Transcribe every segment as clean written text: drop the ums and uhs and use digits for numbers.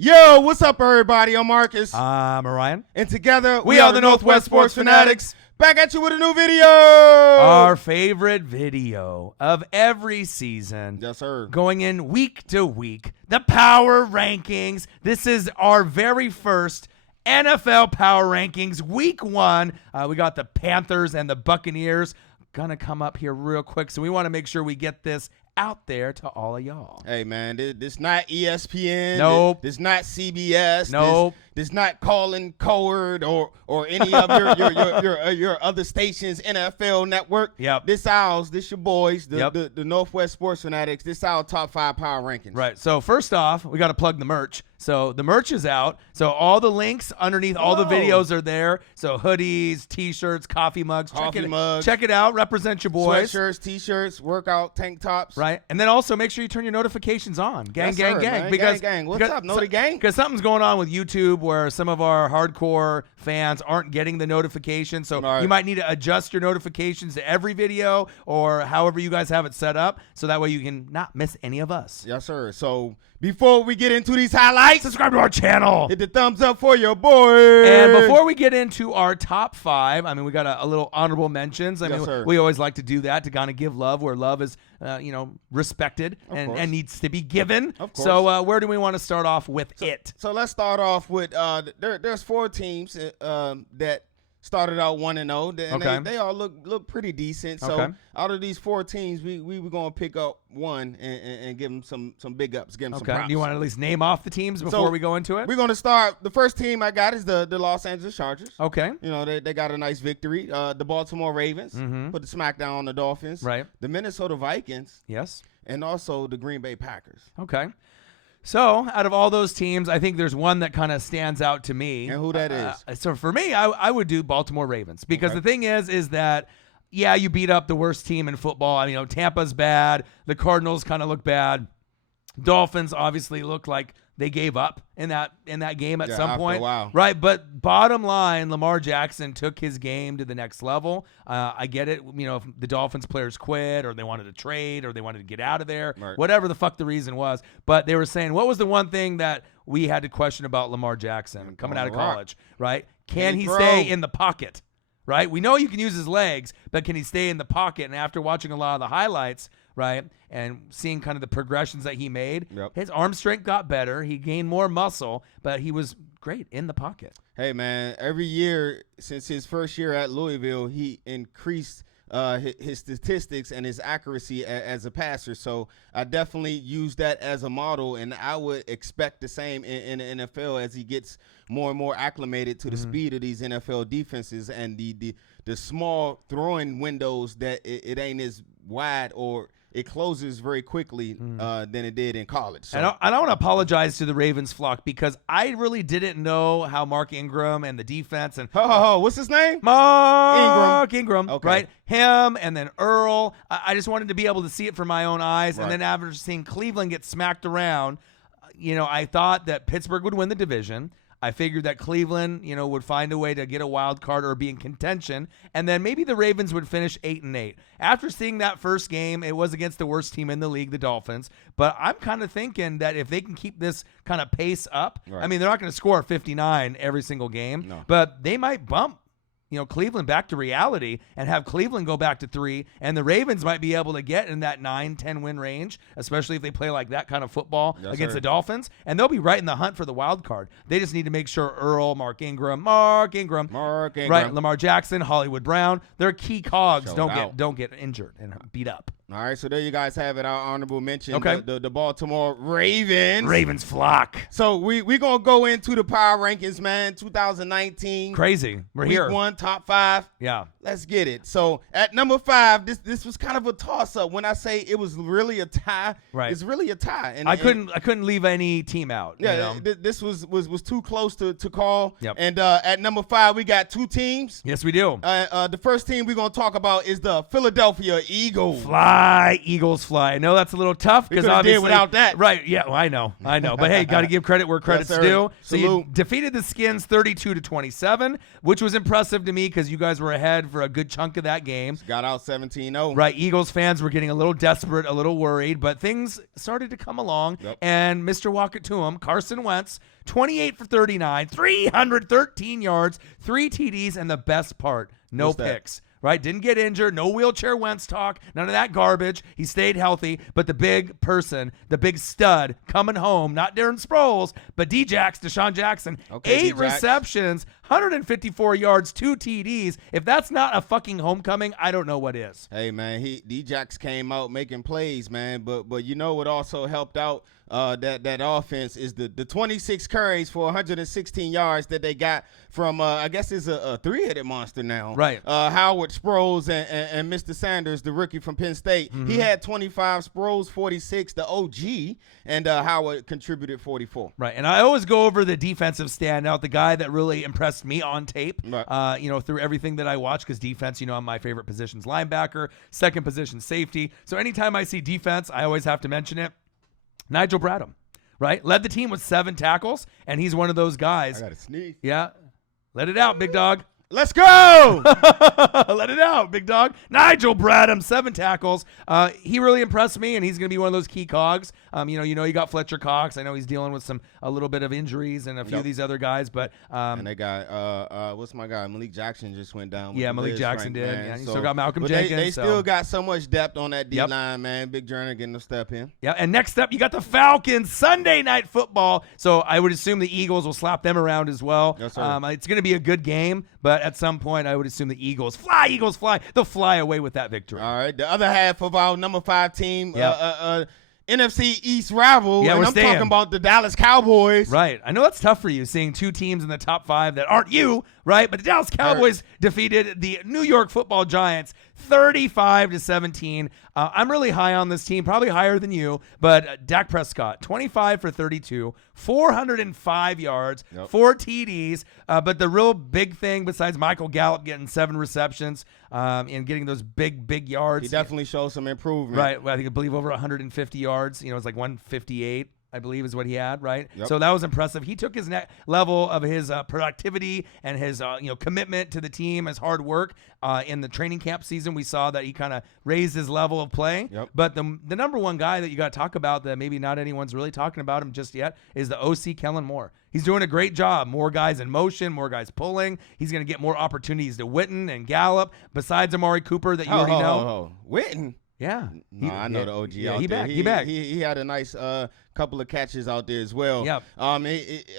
Yo, what's up, everybody? I'm Marcus. I'm Orion. And together, we are the Northwest Sports Fanatics. Back at you with a new video. Our favorite video of every season. Yes, sir. Going in week to week. The power rankings. This is our very first NFL power rankings. Week 1. We got the Panthers and the Buccaneers. Gonna come up here real quick. So we want to make sure we get this out there to all of y'all. Hey, man, this not ESPN. Nope. This not CBS. Nope. This not Colin Cowherd or any of your other stations, NFL Network. Yep. This ours. This your boys, Yep. the Northwest Sports Fanatics. This our top 5 power rankings. Right. So first off, we got to plug the merch. So the merch is out. So all the links underneath all the videos are there. So hoodies, T-shirts, coffee mugs. Check it out. Represent your boys. Sweatshirts, T-shirts, workout tank tops. Right. And then also make sure you turn your notifications on. Gang. Man. Because gang. What's up, Noti Gang? Because something's going on with YouTube where some of our hardcore fans aren't getting the notifications. So you might need to adjust your notifications to every video or however you guys have it set up. So that way you can not miss any of us. Yes, sir. So before we get into these highlights, subscribe to our channel. Hit the thumbs up for your boy. And before we get into our top 5, I mean, we got a little honorable mentions. I mean, we always like to do that to kind of give love where love is, respected and needs to be given. Of course. So where do we want to start off with it? So let's start off with there's 4 teams that started out 1-0, and they all look pretty decent. So out of these 4 teams, we were gonna pick up one and give them some big ups, give them some props. Do you want to at least name off the teams before we go into it? We're gonna start. The first team I got is the Los Angeles Chargers. Okay. You know they got a nice victory. The Baltimore Ravens put the smackdown on the Dolphins. Right. The Minnesota Vikings. Yes. And also the Green Bay Packers. Okay. So, out of all those teams, I think there's one that kind of stands out to me. And who that is? So, for me, I would do Baltimore Ravens because the thing is that, yeah, you beat up the worst team in football. I mean, Tampa's bad. The Cardinals kind of look bad. Dolphins obviously look like they gave up in that game at some point. Wow. Right, but bottom line, Lamar Jackson took his game to the next level. I get it, if the Dolphins players quit or they wanted to trade or they wanted to get out of there, whatever the fuck the reason was. But they were saying, what was the one thing that we had to question about Lamar Jackson coming out of college, right? Can he stay in the pocket, right? We know you can use his legs, but can he stay in the pocket? And after watching a lot of the highlights, right, and seeing kind of the progressions that he made, his arm strength got better. He gained more muscle, but he was great in the pocket. Hey, man, every year since his first year at Louisville, he increased his statistics and his accuracy as a passer. So I definitely use that as a model, and I would expect the same in the NFL as he gets more and more acclimated to the speed of these NFL defenses and the small throwing windows that it ain't as wide or it closes very quickly than it did in college. So. And I want to apologize to the Ravens flock because I really didn't know how Mark Ingram and the defense and what's his name? Mark Ingram, right? Him and then Earl. I just wanted to be able to see it for my own eyes. And then after seeing Cleveland get smacked around, I thought that Pittsburgh would win the division. I figured that Cleveland, would find a way to get a wild card or be in contention, and then maybe the Ravens would finish 8-8. After seeing that first game, it was against the worst team in the league, the Dolphins. But I'm kind of thinking that if they can keep this kind of pace up, I mean, they're not going to score 59 every single game, but they might bump Cleveland back to reality and have Cleveland go back to 3, and the Ravens might be able to get in that 9-10 win range, especially if they play like that kind of football against the Dolphins, and they'll be right in the hunt for the wild card. They just need to make sure Earl, Mark Ingram, right, Lamar Jackson, Hollywood Brown, they're key cogs. Don't get injured and beat up. All right, so there you guys have it. Our honorable mention, the Baltimore Ravens flock. So we going to go into the power rankings, man, 2019. Crazy. We're here. Week 1, top 5. Yeah. Let's get it. So at number 5, this was kind of a toss-up. When I say it was really a tie, it's really a tie. And I couldn't leave any team out. Yeah, this was too close to call. Yep. And at number 5, we got 2 teams. Yes, we do. The first team we're going to talk about is the Philadelphia Eagles. Eagles fly. I know that's a little tough because obviously did without that. Right. Yeah, well, I know. But hey, got to give credit where credit's due. So Salute. you defeated the Skins 32-27, which was impressive to me because you guys were ahead for a good chunk of that game. Got out 17-0. Right, Eagles fans were getting a little desperate, a little worried, but things started to come along, and Mr. Walk It to him, Carson Wentz, 28 for 39, 313 yards, 3 TDs, and the best part, no picks. Right? Didn't get injured. No wheelchair Wentz talk. None of that garbage. He stayed healthy. But the big person, the big stud coming home, not Darren Sproles, but Deshaun Jackson. 8 receptions, 154 yards, 2 TDs. If that's not a fucking homecoming, I don't know what is. Hey, man, D-Jax came out making plays, man. But you know what also helped out that offense is the 26 carries for 116 yards that they got from, I guess it's a three-headed monster now. Right. Howard, Sproles, and Mr. Sanders, the rookie from Penn State. He had 25, Sproles 46, the OG, and Howard contributed 44. Right, and I always go over the defensive standout, the guy that really impressed me on tape, through everything that I watch, because defense, I'm my favorite position's linebacker, second position safety. So anytime I see defense, I always have to mention it. Nigel Bradham, right? Led the team with 7 tackles, and he's one of those guys. I got to sneeze. Yeah. Let it out, big dog. Let's go! Let it out, big dog. Nigel Bradham, 7 tackles. He really impressed me, and he's going to be one of those key cogs. You got Fletcher Cox. I know he's dealing with a little bit of injuries and a few of these other guys, but and they got what's my guy? Malik Jackson just went down. With Malik Jackson did. Man. Yeah, you still got Malcolm Jenkins. They still got so much depth on that D line, man. Big Journey getting a step in. Yeah, and next up you got the Falcons, Sunday Night Football. So I would assume the Eagles will slap them around as well. Yes, sir. It's going to be a good game, but at some point I would assume the Eagles fly. They'll fly away with that victory. All right, the other half of our number 5 team, NFC East rival, and I'm talking about the Dallas Cowboys. Right. I know that's tough for you, seeing 2 teams in the top 5 that aren't you, right? But the Dallas Cowboys defeated the New York Football Giants 35-17. I'm really high on this team, probably higher than you, but Dak Prescott, 25 for 32, 405 yards, 4 TDs. But the real big thing, besides Michael Gallup getting 7 receptions and getting those big yards. He definitely showed some improvement. Right. I believe over 150 yards. It's like 158. I believe is what he had, right? So that was impressive. He took his level of his productivity and his commitment to the team, his hard work in the training camp season. We saw that he kind of raised his level of play. But the number one guy that you got to talk about that maybe not anyone's really talking about him just yet is the OC Kellen Moore. He's doing a great job. More guys in motion, more guys pulling. He's going to get more opportunities to Witten and Gallup besides Amari Cooper that you already know. Witten? Yeah. No, I know the OG out he there. He back. He had a nice couple of catches out there as well. Yep.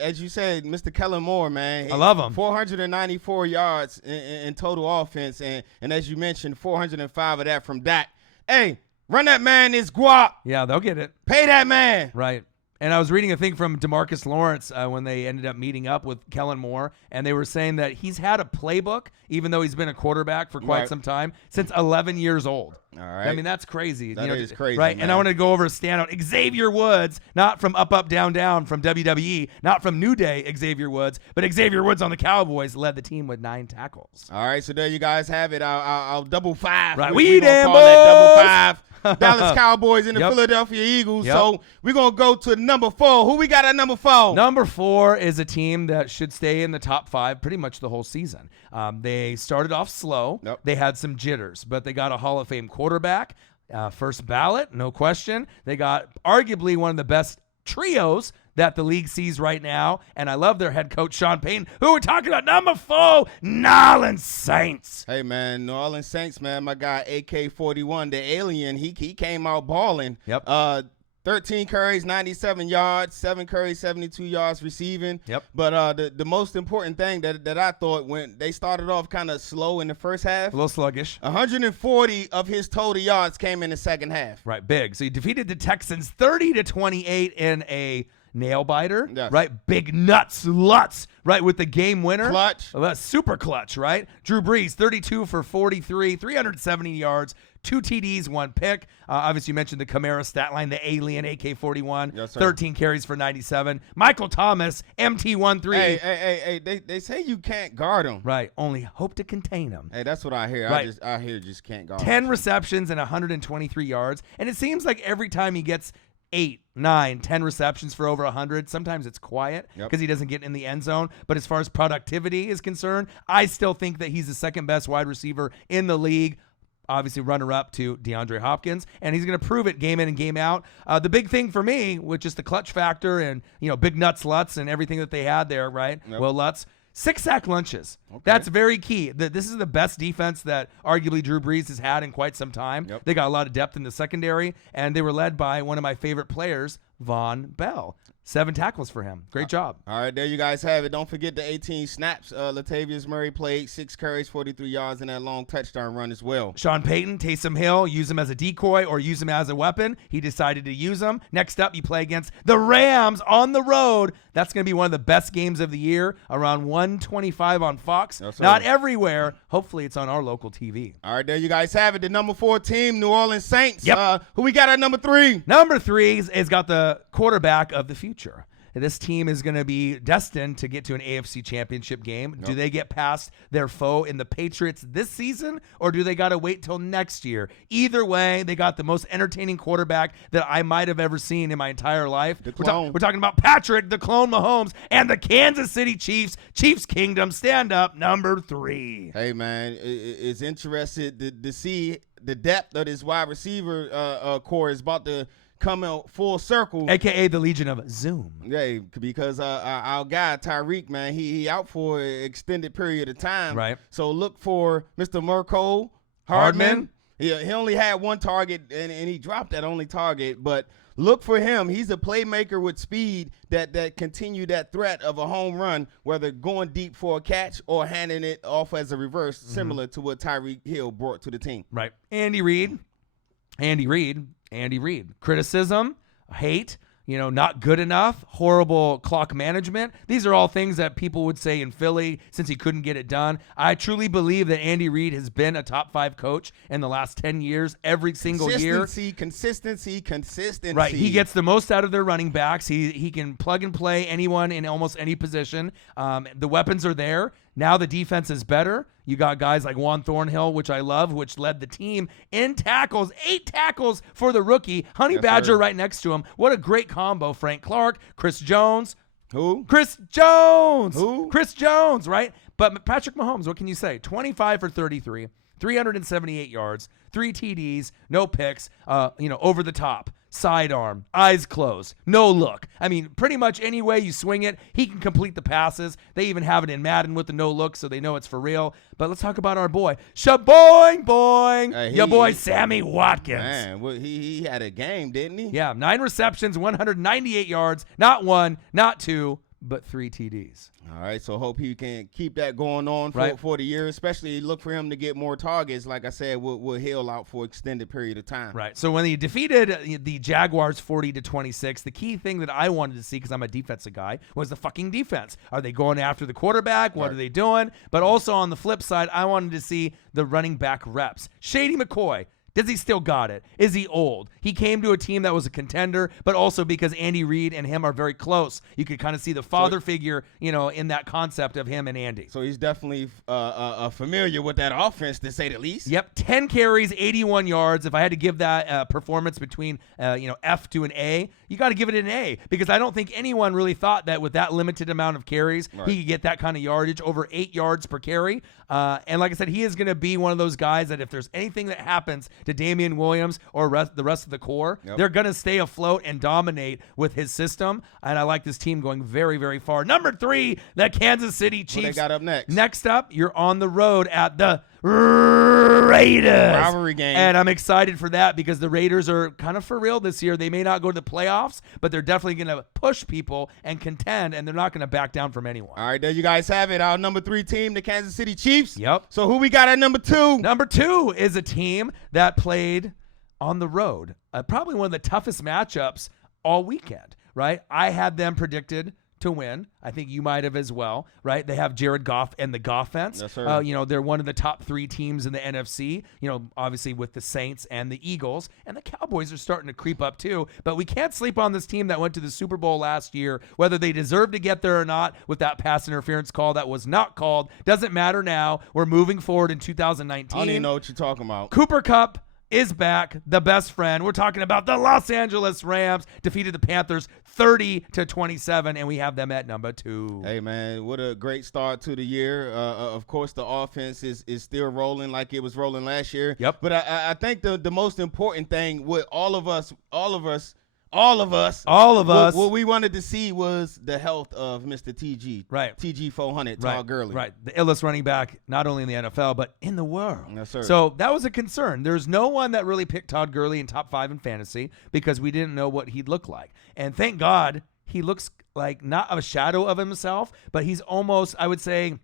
As you said, Mr. Kellen Moore, man. I love him. 494 yards in total offense, and as you mentioned, 405 of that from Dak. Hey, run that man his guap. Yeah, they'll get it. Pay that man. Right. And I was reading a thing from DeMarcus Lawrence when they ended up meeting up with Kellen Moore, and they were saying that he's had a playbook, even though he's been a quarterback for quite some time, since 11 years old. All right. I mean, that's crazy. That is crazy, right? man. And I want to go over a standout. Xavier Woods, not from Up, Up, Down, Down from WWE, not from New Day Xavier Woods, but Xavier Woods on the Cowboys led the team with 9 tackles. All right, so there you guys have it. I'll double 5. Right, we damn call boys. that double 5. Dallas Cowboys and the Philadelphia Eagles. So we're going to go to number 4. Who we got at number 4? Number 4 is a team that should stay in the top 5 pretty much the whole season. They started off slow. They had some jitters, but they got a Hall of Fame quarterback. First ballot, no question. They got arguably one of the best trios that the league sees right now, and I love their head coach, Sean Payton, who we're talking about. Number 4, New Orleans Saints. Hey, man, New Orleans Saints, man, my guy AK-41, the alien, he came out balling. 13 carries, 97 yards, 7 carries, 72 yards receiving. But the most important thing that I thought, when they started off kind of slow in the first half. A little sluggish. 140 of his total yards came in the second half. Right, big. So he defeated the Texans 30-28 in a nail biter, right? Big nuts, Lutz, right, with the game winner. Clutch. Super clutch, right? Drew Brees, 32 for 43, 370 yards, 2 TDs, 1 pick. Obviously, you mentioned the Kamara stat line, the alien AK-41, 13 carries for 97. Michael Thomas, MT-13. Hey, they say you can't guard him. Right, only hope to contain him. Hey, that's what I hear. Right. I hear just can't guard him. 10 receptions and 123 yards. And it seems like every time he gets 8, 9, 10 receptions for over 100. Sometimes it's quiet because he doesn't get in the end zone. But as far as productivity is concerned, I still think that he's the second best wide receiver in the league. Obviously runner-up to DeAndre Hopkins, and he's going to prove it game in and game out. The big thing for me, which is the clutch factor and, Big Nuts Lutz and everything that they had there, right? Yep. Will Lutz. 6 sack lunches. Okay. That's very key. This is the best defense that arguably Drew Brees has had in quite some time. Yep. They got a lot of depth in the secondary, and they were led by one of my favorite players, Von Bell. 7 tackles for him. Great job. All right, there you guys have it. Don't forget the 18 snaps. Latavius Murray played 6 carries, 43 yards, and that long touchdown run as well. Sean Payton, Taysom Hill, use him as a decoy or use him as a weapon. He decided to use him. Next up, you play against the Rams on the road. That's going to be one of the best games of the year, around 125 on Fox. Yes, not everywhere. Hopefully, it's on our local TV. All right, there you guys have it. The number 4 team, New Orleans Saints. Yep. Who we got at number 3? Number 3 has got the quarterback of the future. This team is going to be destined to get to an AFC championship game. Yep. Do they get past their foe in the Patriots this season, or do they got to wait till next year? Either way, they got the most entertaining quarterback that I might have ever seen in my entire life. We're talking about Patrick, the clone Mahomes, and the Kansas City Chiefs. Chiefs Kingdom, stand up, number 3. Hey, man, it's interested to see the depth of this wide receiver core is about to come out full circle, aka the Legion of Zoom. Yeah, because our guy Tyreek, man, he out for an extended period of time. Right. So look for Mr. Merco Hardman. He only had 1 target and he dropped that only target, but look for him. He's a playmaker with speed that continue that threat of a home run, whether going deep for a catch or handing it off as a reverse, similar to what Tyreek Hill brought to the team. Right. Andy Reid. Criticism, hate, not good enough, horrible clock management. These are all things that people would say in Philly since he couldn't get it done. I truly believe that Andy Reid has been a top 5 coach in the last 10 years, every single year. Consistency. Right. He gets the most out of their running backs. He can plug and play anyone in almost any position. The weapons are there. Now the defense is better. You got guys like Juan Thornhill, which I love, which led the team in tackles, 8 tackles for the rookie. Honey Badger right next to him. What a great combo. Frank Clark, Chris Jones. Who? Chris Jones. Who? Chris Jones, right? But Patrick Mahomes, what can you say? 25 for 33, 378 yards, 3 TDs, no picks, over the top. Sidearm, eyes closed, no look. I mean, pretty much any way you swing it, he can complete the passes. They even have it in Madden with the no look, so they know it's for real. But let's talk about our boy, Shaboing Boing, your boy Sammy Watkins. Man, well, he had a game, didn't he? Yeah, 9 receptions, 198 yards, not 1, not 2, but 3 TDs. All right, so hope he can keep that going on for the year, especially look for him to get more targets. Like I said, we'll Hill out for extended period of time. Right. So when he defeated the Jaguars 40-26, the key thing that I wanted to see, because I'm a defensive guy, was the fucking defense. Are they going after the quarterback? What are they doing? But also on the flip side, I wanted to see the running back reps. Shady McCoy. Does he still got it? Is he old? He came to a team that was a contender, but also because Andy Reid and him are very close. You could kind of see the father figure, in that concept of him and Andy. So he's definitely familiar with that offense, to say the least. Yep, 10 carries, 81 yards. If I had to give that performance between, F to an A, you got to give it an A, because I don't think anyone really thought that with that limited amount of carries, he could get that kind of yardage, over 8 yards per carry. And like I said, he is going to be one of those guys that if there's anything that happens to Damian Williams or the rest of the core, they're going to stay afloat and dominate with his system. And I like this team going very, very far. Number 3, the Kansas City Chiefs. What they got up next? Next up, you're on the road at the Raiders. Rivalry game. And I'm excited for that because the Raiders are kind of for real this year. They may not go to the playoffs, but they're definitely going to push people and contend, and they're not going to back down from anyone. All right, there you guys have it. Our number 3 team, the Kansas City Chiefs. Yep. So who we got at number 2? Number 2 is a team that played on the road. Probably one of the toughest matchups all weekend, right? I had them predicted to win. I think you might have as well, right? They have Jared Goff and the Goffense. Yes, sir. They're one of the top 3 teams in the NFC, obviously with the Saints and the Eagles, and the Cowboys are starting to creep up too. But we can't sleep on this team that went to the Super Bowl last year, whether they deserve to get there or not with that pass interference call that was not called. Doesn't matter now. We're moving forward in 2019. I don't even know what you're talking about. Cooper Kupp, is back, the best friend. We're talking about the Los Angeles Rams defeated the Panthers 30-27, and we have them at number 2. Hey, man, what a great start to the year. Of course, the offense is still rolling like it was rolling last year. Yep. But I think the most important thing with all of us, what we wanted to see was the health of Mr. TG. Right. TG 400, Todd Gurley. Right. The illest running back, not only in the NFL, but in the world. Yes, sir. So that was a concern. There's no one that really picked Todd Gurley in top 5 in fantasy because we didn't know what he'd look like. And thank God he looks like not a shadow of himself, but he's almost, I would say,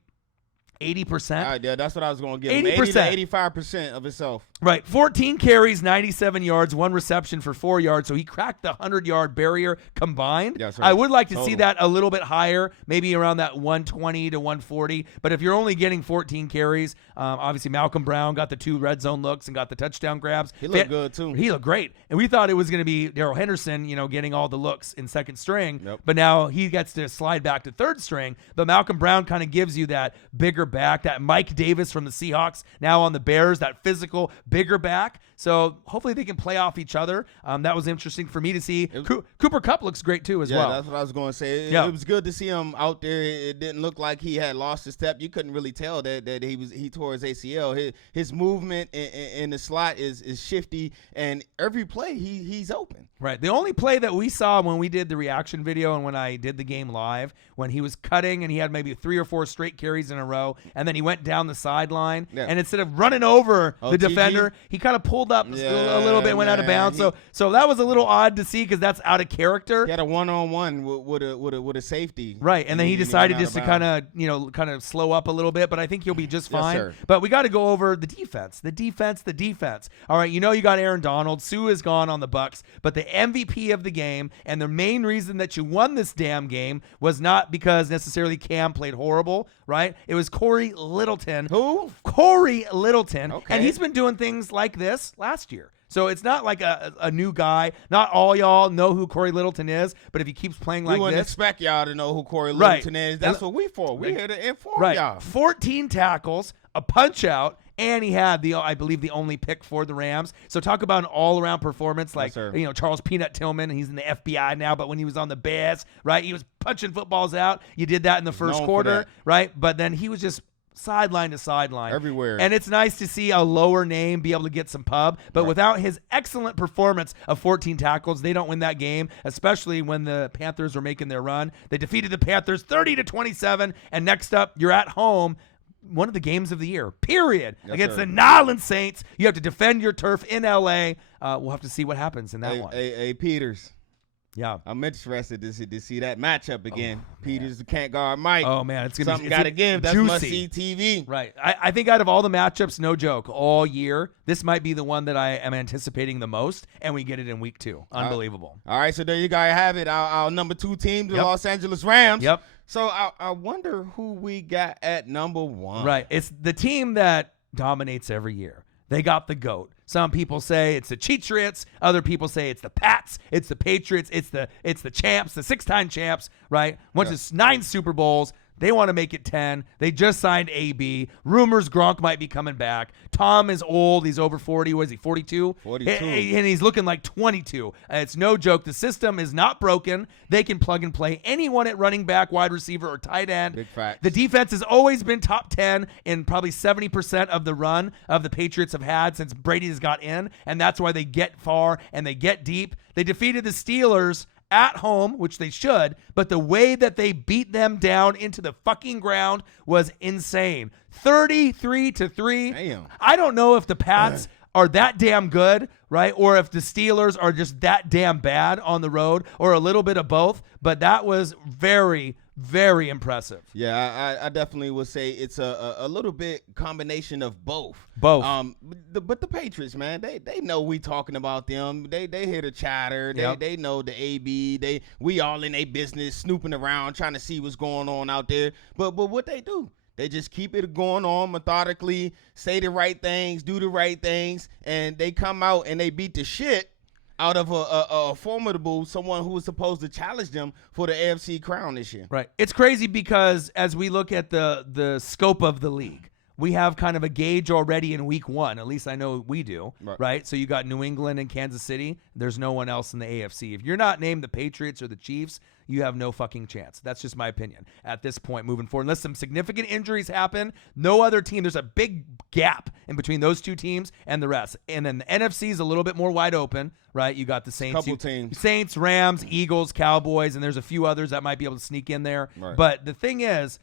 80%. All right, yeah, that's what I was going to give him. 80%. 80 to 85% of himself. Right. 14 carries, 97 yards, 1 reception for 4 yards. So he cracked the 100-yard barrier combined. Yes, sir. I would like to see that a little bit higher, maybe around that 120 to 140. But if you're only getting 14 carries, obviously Malcolm Brown got the 2 red zone looks and got the touchdown grabs. He looked good, too. He looked great. And we thought it was going to be Darrell Henderson, getting all the looks in second string. Yep. But now he gets to slide back to third string. But Malcolm Brown kind of gives you that bigger back, that Mike Davis from the Seahawks, now on the Bears, that physical, bigger back. So hopefully they can play off each other. That was interesting for me to see. Cooper Kupp looks great too as well. Yeah, that's what I was going to say. It was good to see him out there. It didn't look like he had lost a step. You couldn't really tell that he tore his ACL. His movement in the slot is shifty, and every play he's open. Right. The only play that we saw when we did the reaction video and when I did the game live, when he was cutting and he had maybe 3 or 4 straight carries in a row, and then he went down the sideline, and instead of running over the defender, he kind of pulled up a little bit, went out of bounds. So that was a little odd to see because that's out of character. He had a one-on-one with a safety. Right, and then he decided just to kind of slow up a little bit, but I think he'll be just fine. Sir. But we got to go over the defense. All right, you got Aaron Donald. Sue is gone on the Bucs, but the MVP of the game and the main reason that you won this damn game was not because necessarily Cam played horrible, right? It was Corey Littleton. Who? Corey Littleton. Okay. And he's been doing things like this last year. So it's not like a new guy. Not all y'all know who Corey Littleton is, but if he keeps playing like this. We wouldn't expect y'all to know who Corey Littleton is. That's what we for. We're here to inform y'all. 14 tackles, a punch-out, and he had I believe the only pick for the Rams. So talk about an all-around performance like Charles Peanut Tillman. He's in the FBI now, but when he was on the Bears, right, he was punching footballs out. You did that in the first quarter, right? But then he was just sideline to sideline. Everywhere. And it's nice to see a lower name be able to get some pub. But without his excellent performance of 14 tackles, they don't win that game, especially when the Panthers were making their run. They defeated the Panthers 30-27. And next up, you're at home. One of the games of the year, period, against the New Orleans Saints. You have to defend your turf in L.A. We'll have to see what happens in that one. Hey, Peters. Yeah. I'm interested to see that matchup again. Peters can't guard Mike. Oh, man. It's gonna something got to give. That's must-see TV. Right. I think out of all the matchups, no joke, all year, this might be the one that I am anticipating the most, and we get it in week 2. Unbelievable. All right, so there you guys have it. Our number 2 team, the Los Angeles Rams. Yep. So I wonder who we got at number 1. Right. It's the team that dominates every year. They got the GOAT. Some people say it's the Cheatriots. Other people say it's the Pats. It's the Patriots. It's the champs, the 6-time champs, right? Once it's 9 Super Bowls. They want to make it 10. They just signed AB. Rumors Gronk might be coming back. Tom is old. He's over 40. What is he, 42? 42. And he's looking like 22. It's no joke. The system is not broken. They can plug and play anyone at running back, wide receiver, or tight end. Big facts. The defense has always been top 10 in probably 70% of the run of the Patriots have had since Brady has got in, and that's why they get far and they get deep. They defeated the Steelers at home, which they should, but the way that they beat them down into the fucking ground was insane. 33-3. Damn. I don't know if the Pats are that damn good, right? Or if the Steelers are just that damn bad on the road, or a little bit of both, but that was very, very impressive. Yeah, I definitely would say it's a little bit combination of both. Both. But the Patriots, man, they know we talking about them. They hear the chatter. They know the AB. We all in their business, snooping around, trying to see what's going on out there. But what they do, they just keep it going on methodically, say the right things, do the right things, and they come out and they beat the shit out of a formidable someone who was supposed to challenge them for the AFC crown this year. Right. It's crazy because as we look at the scope of the league, we have kind of a gauge already in week 1. At least I know we do, right? So you got New England and Kansas City. There's no one else in the AFC. If you're not named the Patriots or the Chiefs, you have no fucking chance. That's just my opinion at this point moving forward. Unless some significant injuries happen, no other team. There's a big gap in between those two teams and the rest. And then the NFC is a little bit more wide open, right? You got the Saints, Saints, Rams, Eagles, Cowboys, and there's a few others that might be able to sneak in there. Right. But the thing is,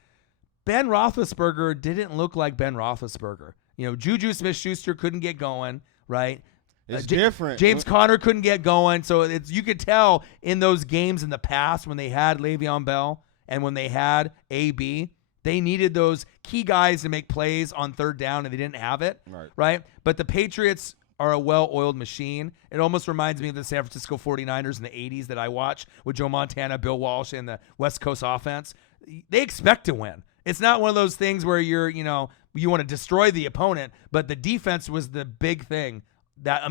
Ben Roethlisberger didn't look like Ben Roethlisberger. You know, Juju Smith-Schuster couldn't get going, right? It's different. James Conner couldn't get going. So you could tell in those games in the past when they had Le'Veon Bell and when they had AB, they needed those key guys to make plays on third down, and they didn't have it, right? But the Patriots are a well-oiled machine. It almost reminds me of the San Francisco 49ers in the 80s that I watched with Joe Montana, Bill Walsh, and the West Coast offense. They expect to win. It's not one of those things where you want to destroy the opponent, but the defense was the big thing.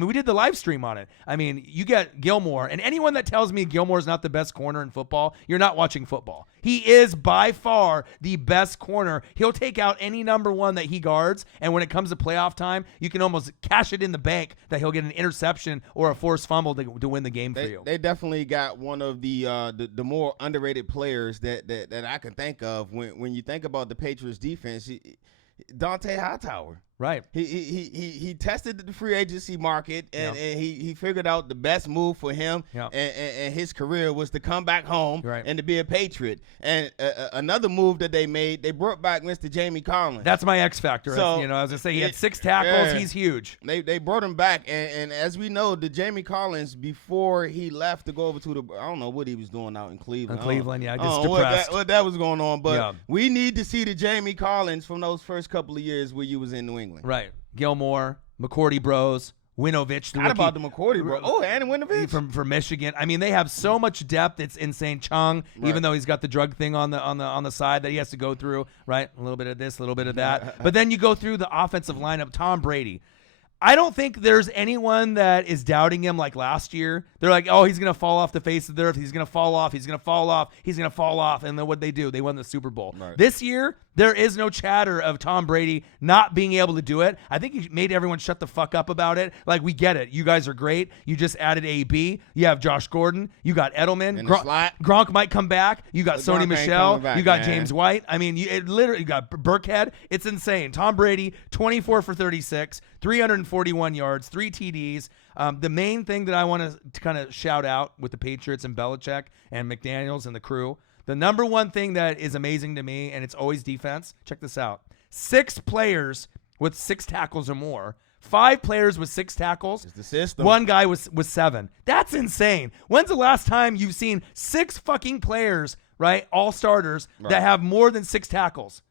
We did the live stream on it. I mean, you get Gilmore, and anyone that tells me Gilmore is not the best corner in football, you're not watching football. He is by far the best corner. He'll take out any number one that he guards, and when it comes to playoff time, you can almost cash it in the bank that he'll get an interception or a forced fumble to win the game for you. They definitely got one of the more underrated players that I can think of when you think about the Patriots defense. Dante Hightower. Right. He tested the free agency market, and he figured out the best move for him and his career was to come back home and to be a Patriot. And another move that they made, they brought back Mr. Jamie Collins. That's my X factor. So, as I say, he had 6 tackles. He's huge. They brought him back, and as we know, the Jamie Collins, before he left to go over to I don't know what he was doing out in Cleveland. Just depressed. What that was going on, but we need to see the Jamie Collins from those first couple of years where you was in New England. Right. Gilmore, McCourty Bros, Winovich. Not about the McCourty Bros. Oh, and Winovich. From Michigan. I mean, they have so much depth. It's insane. Chung, even though he's got the drug thing on the side that he has to go through, right? A little bit of this, a little bit of that. But then you go through the offensive lineup. Tom Brady. I don't think there's anyone that is doubting him like last year. They're like, oh, he's going to fall off the face of the earth. He's going to fall off. He's going to fall off. He's going to fall off. And then what they do? They won the Super Bowl. Right. This year, there is no chatter of Tom Brady not being able to do it. I think he made everyone shut the fuck up about it. Like, we get it. You guys are great. You just added AB. You have Josh Gordon. You got Edelman. Gronk might come back. You got Sony Michel. You got James White. I mean, you got Burkhead. It's insane. Tom Brady, 24 for 36, 341 yards, 3 TDs. The main thing that I want to kind of shout out with the Patriots and Belichick and McDaniels and the crew, the number one thing that is amazing to me, and it's always defense, check this out. 6 players with 6 tackles or more. 5 players with 6 tackles. It's the system. 1 guy with 7. That's insane. When's the last time you've seen 6 fucking players, right, all starters, that have more than 6 tackles?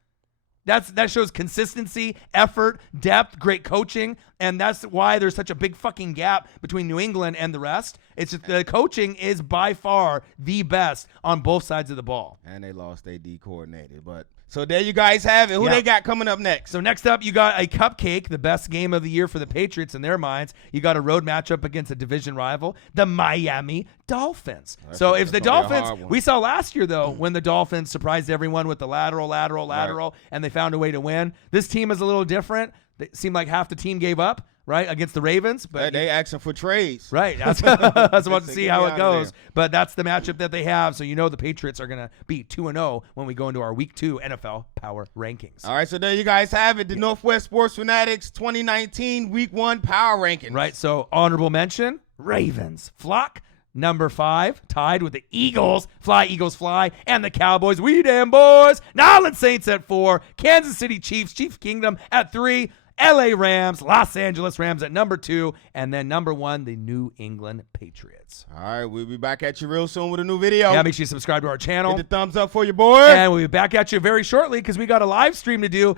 That shows consistency, effort, depth, great coaching, and that's why there's such a big fucking gap between New England and the rest. It's just the coaching is by far the best on both sides of the ball. And they lost their D coordinator, but so there you guys have it. Who they got coming up next? So next up, you got a cupcake, the best game of the year for the Patriots in their minds. You got a road matchup against a division rival, the Miami Dolphins. So if the Dolphins, we saw last year though, when the Dolphins surprised everyone with the lateral, and they found a way to win. This team is a little different. It seemed like half the team gave up, right, against the Ravens. But they asking for trades. Right. That's about to see how it goes. But that's the matchup that they have. So the Patriots are going to be 2-0 when we go into our Week 2 NFL Power Rankings. All right, so there you guys have it. The Northwest Sports Fanatics 2019 Week 1 Power Rankings. Right, so honorable mention, Ravens. Flock. Number 5, tied with the Eagles, Fly Eagles Fly, and the Cowboys, we damn boys. New Orleans Saints at 4, Kansas City Chiefs, Chief Kingdom at 3, LA Rams, Los Angeles Rams at number 2, and then number 1, the New England Patriots. All right, we'll be back at you real soon with a new video. Yeah, make sure you subscribe to our channel. Hit the thumbs up for your boy. And we'll be back at you very shortly because we got a live stream to do.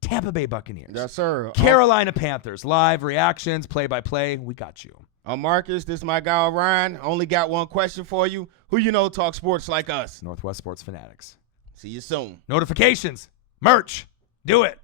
Tampa Bay Buccaneers. Yes, sir. Carolina Panthers, live reactions, play-by-play. We got you. I'm Marcus. This is my guy, Ryan. Only got one question for you. Who you know talk sports like us? Northwest Sports Fanatics. See you soon. Notifications. Merch. Do it.